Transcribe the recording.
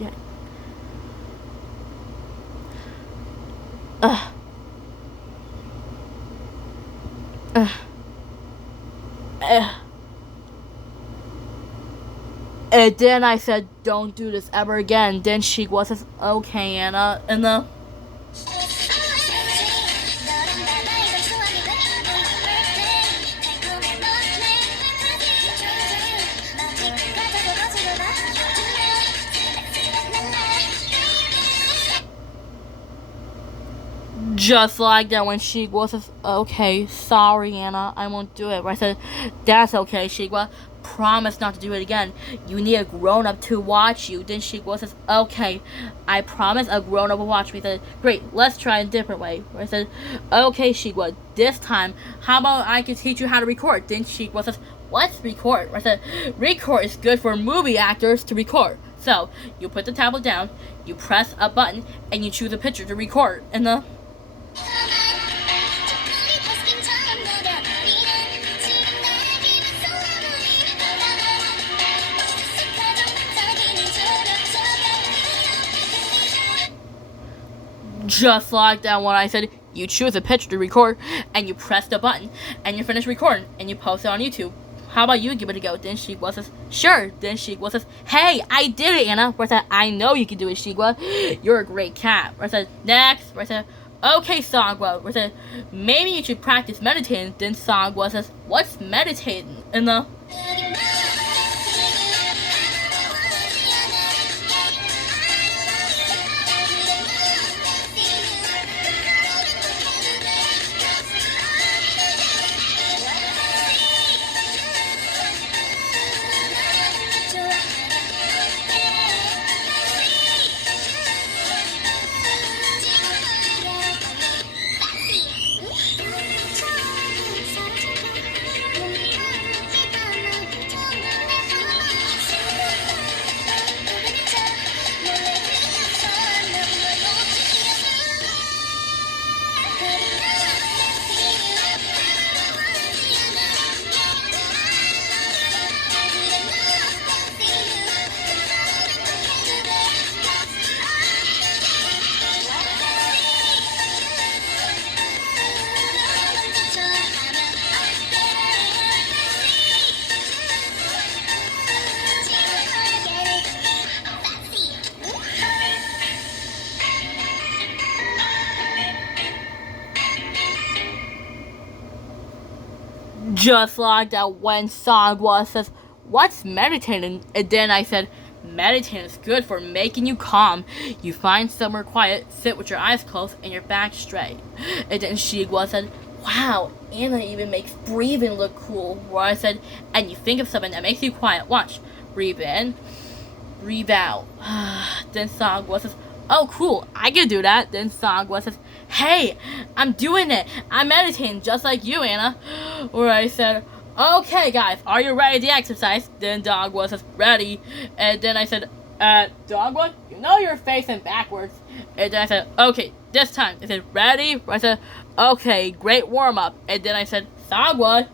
again. Ugh. Ugh. Ugh. And then I said, don't do this ever again. Then she was okay, Anna. And just like that, when she was okay, sorry, Anna, I won't do it. I said, that's okay, Shigwa. Promise not to do it again. You need a grown up to watch you. Then Shigwa says, okay, I promise a grown up will watch me. I said, great, let's try a different way. I said, okay, Shigwa, this time, how about I can teach you how to record? Then Shigwa says, what's record? I said, record is good for movie actors to record. So, you put the tablet down, you press a button, and you choose a picture to record. And just like that one, I said, you choose a picture to record, and you press the button, and you finish recording, and you post it on YouTube. How about you give it a go? Then Shigwa says, sure. Then Shigwa says, hey, I did it, Anna. I said, I know you can do it, Shigwa. You're a great cat. I said, next. I said, okay, Songwa. I said, maybe you should practice meditating. Then Songwa says, what's meditating? And just like that, when Songwa says, what's meditating? And then I said, meditating is good for making you calm. You find somewhere quiet, sit with your eyes closed and your back straight. And then Shigwa said, wow, Anna even makes breathing look cool. Where I said, and you think of something that makes you quiet. Watch. Breathe in, breathe out. Then Songwa says, oh, cool, I can do that. Then Songwa says, hey, I'm doing it. I'm meditating just like you, Anna. Where I said, okay, guys, are you ready to exercise? Then Dogwa says, ready. And then I said, Dogwa, you know you're facing backwards. And then I said, okay, this time. I said, ready? I said, okay, great warm-up. And then I said, Dogwa,